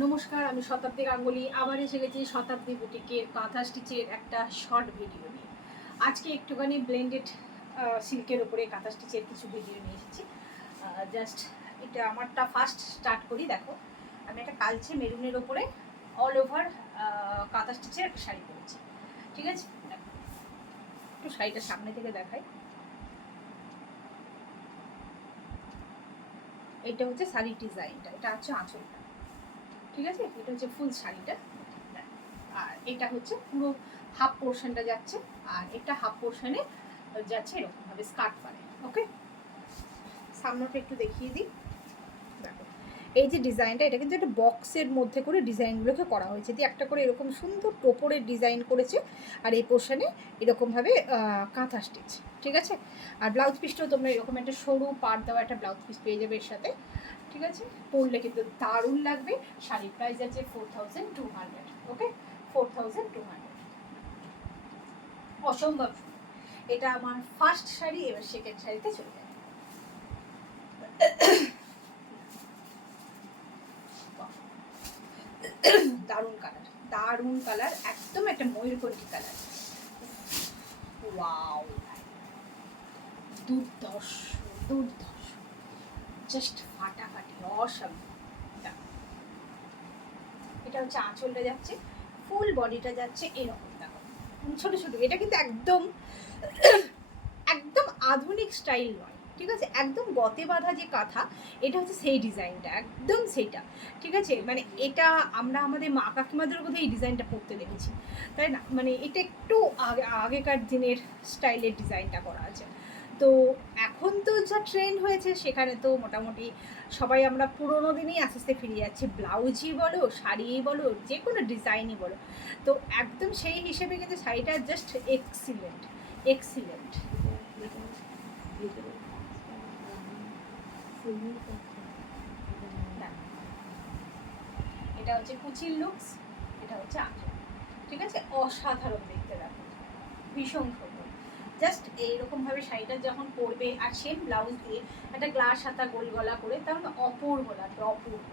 নমস্কার, আমি শতাব্দী গাঙ্গুলি আবার এসে গেছি শতাব্দী বুটিকের কাঁথা স্টিচের একটা শর্ট ভিডিও নিয়ে। আজকে একটুখানি ব্লেন্ডেড সিল্কের উপরে কাঁথা স্টিচের কিছু ভিডিও নিয়ে এসেছি। জাস্ট এটা আমারটা ফার্স্ট স্টার্ট করি। দেখো, আমি একটা কালচে মেরুনের ওপরে অল ওভার কাঁথা স্টিচের একটা শাড়ি পরেছি। ঠিক আছে, একটু শাড়িটা সামনে থেকে দেখাই। এটা হচ্ছে শাড়ির ডিজাইনটা, এটা হচ্ছে আঁচলটা। ঠিক আছে, এটা হচ্ছে ফুল শাড়িটা, আর এটা হচ্ছে পুরো হাফ পোর্শনটা যাচ্ছে, আর এটা হাফ পোর্শনে যাচ্ছে এরকম ভাবে স্কার্ট পারে। ওকে, সামনেটা একটু দেখিয়ে দিই। দেখো, এই যে ডিজাইনটা, এটা কিন্তু একটা বক্সের মধ্যে করে ডিজাইনগুলোকে করা হয়েছে, দিয়ে একটা করে এরকম সুন্দর টোপরের ডিজাইন করেছে, আর এই পোর্শনে এরকমভাবে কাঁথা স্টিচ। ঠিক আছে, আর ব্লাউজ পিসটাও তোমরা এরকম একটা সরু পাড় দেওয়া একটা ব্লাউজ পিস পেয়ে যাবে এর সাথে। ঠিক আছে, পরলে কিন্তু দারুণ লাগবে। শাড়ির প্রাইস আছে 4200। ওকে, 4200, অসম্ভব। এটা আমার ফার্স্ট শাড়ি, এবার সেকেন্ড শাড়িতে চলে যাবে। দারুণ কালার, দারুণ কালার, একদম একটা ময়ূরকণ্ঠী কালার। ওয়াও, দুর্ধর্ষ, দুর্ধর্ষ, জাস্ট ফাটাফাটি, অসাধারণ। এটা হচ্ছে আঁচলটা যাচ্ছে, ফুল বডিটা যাচ্ছে এরকম। দেখো ছোট ছোট, এটা কিন্তু একদম একদম আধুনিক স্টাইল নয়। ঠিক আছে, একদম গতে বাঁধা যে কাঁথা, এটা হচ্ছে সেই ডিজাইনটা, একদম সেইটা। ঠিক আছে, মানে এটা আমরা আমাদের মা কাকিমাদের মধ্যে এই ডিজাইনটা পরতে দেখেছি, তাই না? মানে এটা একটু আগেকার দিনের স্টাইলের ডিজাইনটা করা আছে। তো এখন তো যা ট্রেন্ড হয়েছে, সেখানে তো মোটামুটি সবাই আমরা পুরোনো দিনেই আস্তে আস্তে ফিরে যাচ্ছি। ব্লাউজই বলো, শাড়িই বলো, যে কোনো ডিজাইনই বলো, তো একদম সেই হিসেবে কিন্তু শাড়িটা জাস্ট এক্সিলেন্ট, এক্সিলেন্ট। এটা হচ্ছে কুচির লুকস, এটা হচ্ছে আঁচল। ঠিক আছে, অসাধারণ দেখতে, দেখো ভীষণ সুন্দর। জাস্ট এইরকমভাবে শাড়িটা যখন পরবে, আর সেম ব্লাউজ দিয়ে একটা গ্লাস হাতা গোল গলা করে, তাহলে অপূর্ব লাগবে, অপূর্ব।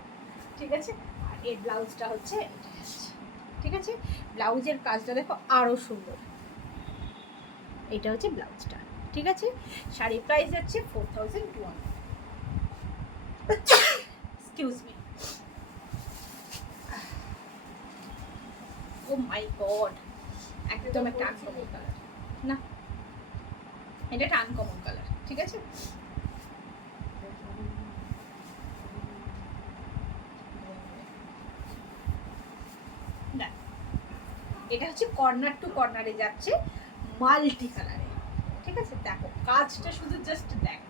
ঠিক আছে, আর এর ব্লাউজটা হচ্ছে এটা। ঠিক আছে, ব্লাউজের কাজটা দেখো আরও সুন্দর। এটা হচ্ছে ব্লাউজটা। ঠিক আছে, শাড়ির প্রাইস যাচ্ছে 4200। Excuse me, O my god, একদম একটা আনকমন কালার না, এটা একটা আনকমন কালার। ঠিক আছে, এটা হচ্ছে কর্নার টু কর্নারে যাচ্ছে, মাল্টি কালারে। ঠিক আছে, দেখো কাজটা শুধু জাস্ট দেখ,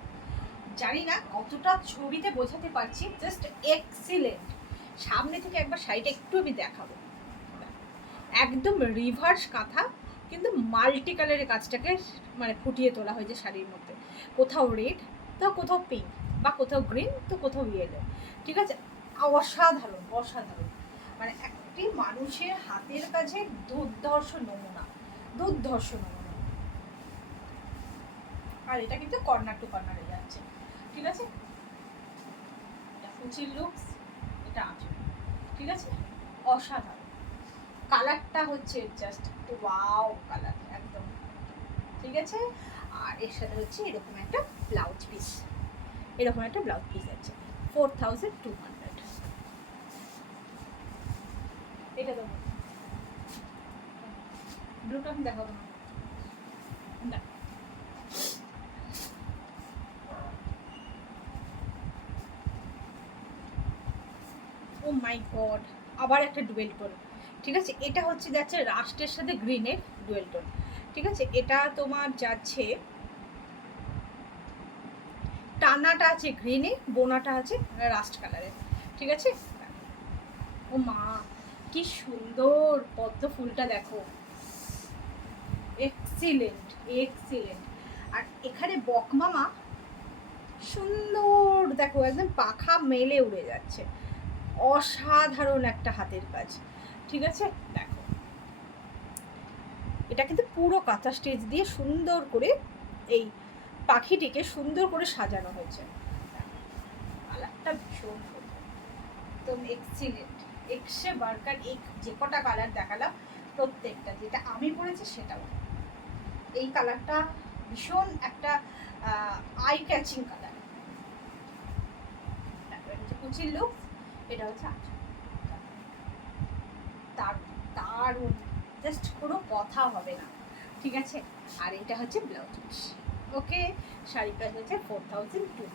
জানি না কতটা ছবিতে বোঝাতে পারছি, জাস্ট এক্সিলেন্ট। সামনে থেকে একবার শাড়িটা একটু আমি দেখাবো। একদম রিভার্স কাঁথা, কিন্তু মাল্টি কালারের কাজটাকে মানে ফুটিয়ে তোলা হয়েছে শাড়ির মধ্যে। কোথাও রেড, তো কোথাও পিঙ্ক, বা কোথাও গ্রিন, তো কোথাও ইয়েলো। ঠিক আছে, অসাধারণ, অসাধারণ। মানে একটি মানুষের হাতের কাছে দুর্ধর্ষ নমুনা, দুর্ধর্ষ নমুনা। আর এটা কিন্তু কর্নার টু কর্নারে যাচ্ছে। ঠিক আছে, এটা কুচির লুকস, এটা আঁচল। ঠিক আছে, অসাধারণ। কালারটা হচ্ছে জাস্ট ওয়াও কালার, একদম। ঠিক আছে, আর এর সাথে হচ্ছে এরকম একটা ব্লাউজ পিস, এরকম একটা ব্লাউজ পিস আছে 4200। এটা দেবো, ব্লুটা আমি দেখাবো না। ও মাই গড, আবার একটা ডুয়েল টোন। ঠিক আছে, এটা হচ্ছে যাচ্ছে রাস্টের সাথে গ্রিনের ডুয়েল টোন। ঠিক আছে, এটা তোমার যাচ্ছে, টানাটা আছে গ্রিনে, বোনাটা আছে রাস্ট কালারে। ঠিক আছে, ও মা কি সুন্দর পদ্ম ফুলটা দেখো, এক্সিলেন্ট, এক্সিলেন্ট। আর এখানে বকমামা সুন্দর, দেখো একদম পাখা মেলে উড়ে যাচ্ছে, অসাধারণ একটা হাতের কাজ। ঠিক আছে, দেখো এটা কিন্তু পুরো কাঁথা স্টিচ দিয়ে সুন্দর করে এই পাখিটিকে সুন্দর করে সাজানো হয়েছে। কালারটা ভীষণ সুন্দর, একদম এক্সিলেন্ট। একশে বারকার এক যে কটা কালার দেখালাম প্রত্যেকটা যেটা আমি পরেছি সেটাও। এই কালারটা ভীষণ একটা আই ক্যাচিং কালার। এটা হচ্ছে কুচির লুক, এটা হচ্ছে আঁচল। দারুণ, জাস্ট কোনো কথা হবে না, ঠিক আছে। আর এটা হচ্ছে ব্লাউজ পিস। ওকে, শাড়ি প্রাইস হচ্ছে 4200।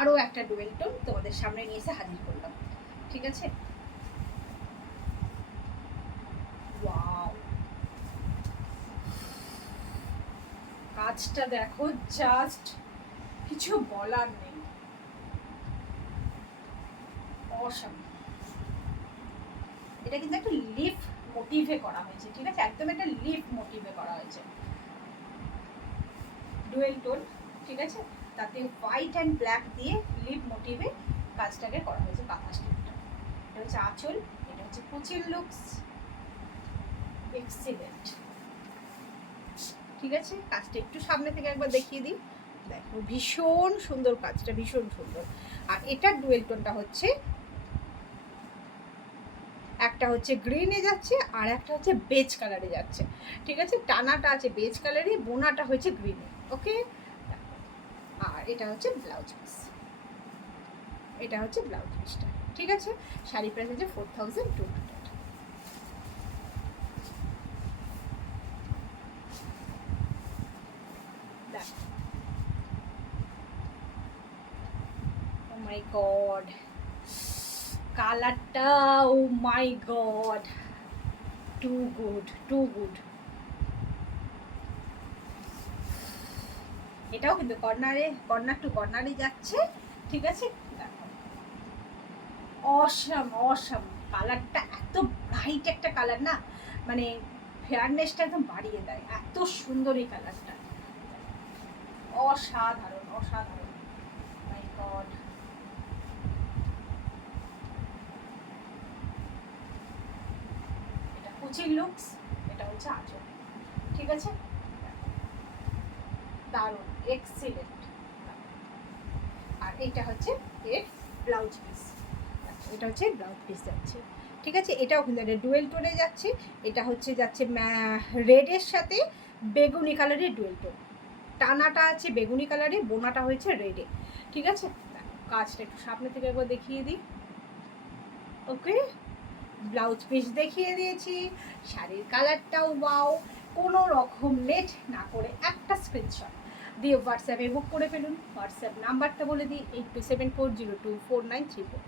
আরও একটা ডুয়েল টোন তোমাদের সামনে নিয়ে এসে হাজির করলাম, ঠিক আছে। ওয়াও, কাজটা দেখো, জাস্ট কিছু বলার নেই, অসাম। এটা কিন্তু একটা লিফ মোটিভে করা হয়েছে, ঠিক আছে, একদম একটা লিফ মোটিভে করা হয়েছে, ডুয়েল টোন, ঠিক আছে। তাতে হোয়াইট অ্যান্ড ব্ল্যাক দিয়ে লিপ মোটিভে কাজটাকে করা হয়েছে কাঁথা স্টিচটা। এটা হচ্ছে আঁচল, এটা হচ্ছে কুচির লুকস, এক্সিলেন্ট, ঠিক আছে। কাজটা একটু সামনে থেকে একবার দেখিয়ে দিই, দেখো ভীষণ সুন্দর কাজটা, ভীষণ সুন্দর। আর এটার ডুয়েল টোনটা হচ্ছে, একটা হচ্ছে গ্রিনে যাচ্ছে আর একটা হচ্ছে বেজ কালারে যাচ্ছে, ঠিক আছে। টানাটা আছে বেজ কালারে, বোনাটা হচ্ছে গ্রিনে, ওকে। আর এটা হচ্ছে ব্লাউজ পিস, এটা হচ্ছে ব্লাউজ পিসটা, ঠিক আছে। শাড়ি প্রাইস হচ্ছে 4200। ও মাই গড, কালারটা, oh my god, too good, too good. এটাও কিন্তু কর্নার টু কর্নারে যাচ্ছে, ঠিক আছে। অসাম অসাম, কালারটা এত ব্রাইট একটা কালার না, মানে ফেয়ারনেসটা একদম বাড়িয়ে দেয়, এত সুন্দর এই কালারটা, অসাধারণ অসাধারণ, মাই গড। এটা কুচির লুকস, এটা হচ্ছে আঁচল, ঠিক আছে। দারুণ, এক্সিলেন্ট। আর এটা হচ্ছে এর ব্লাউজ পিস, এটা হচ্ছে ব্লাউজ পিস যাচ্ছে, ঠিক আছে। এটাও কিন্তু একটা ডুয়েল টোনে যাচ্ছে, এটা হচ্ছে যাচ্ছে রেডের সাথে বেগুনি কালারের ডুয়েল টোন, টানাটা আছে বেগুনি কালারে, বোনাটা হয়েছে রেডে, ঠিক আছে। কাজটা একটু সামনে থেকে একবার দেখিয়ে দিই, ওকে। ব্লাউজ পিস দেখিয়ে দিয়েছি, শাড়ির কালারটাও ওয়াও। কোনো রকম লেট না করে একটা স্ক্রিনশট দিয়ে হোয়াটসঅ্যাপে বুক করে ফেলুন। হোয়াটসঅ্যাপ নাম্বারটা বলে দিই, 8274024934।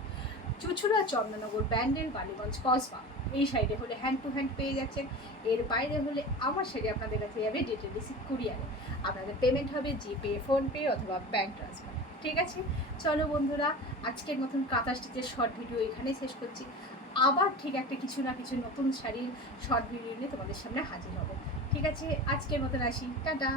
চুচুড়া চন্দননগর ব্যান্ডেল, বালিগঞ্জ কসবা। এই সাইডে হলে হ্যান্ড টু হ্যান্ড পেয়ে যাচ্ছেন, এর বাইরে হলে আমার সাইডে আপনাদের কাছে যাবে ডিটেল রিসিভ কুরিয়ারে। আপনাদের পেমেন্ট হবে জিপে, ফোনপে অথবা ব্যাঙ্ক ট্রান্সফার, ঠিক আছে। চলো বন্ধুরা, আজকের মতন কাঁথা স্টিচের শর্ট ভিডিও এখানেই শেষ করছি। আবার ঠিক একটা কিছু না কিছু নতুন শাড়ির শর্ট ভিডিও নিয়ে তোমাদের সামনে হাজির হব, ঠিক আছে। আজকের মতন আসি, টাটা।